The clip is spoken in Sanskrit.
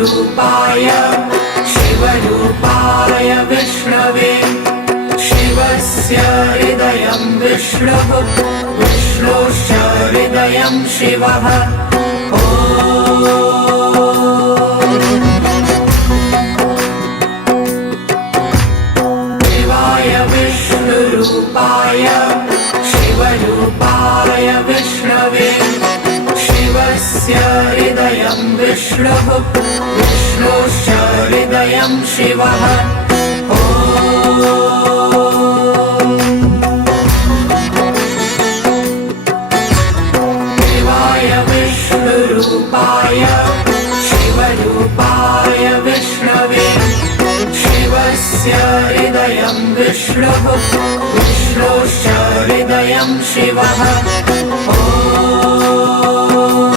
विष्णुरूपाय शिवरूपाय विष्णवे शिवस्य हृदयं विष्णुः विष्णोश्च हृदयं शिवः शिवाय विष्णुरूपाय शिवरूपाय विष्णवे शिवस्य हृदयं विष्णुः विष्णोश्च हृदयं शिवः शिवाय विष्णुरूपाय शिवरूपाय विष्णवे शिवस्य हृदयं विष्णुः विष्णोश्च हृदयं शिवः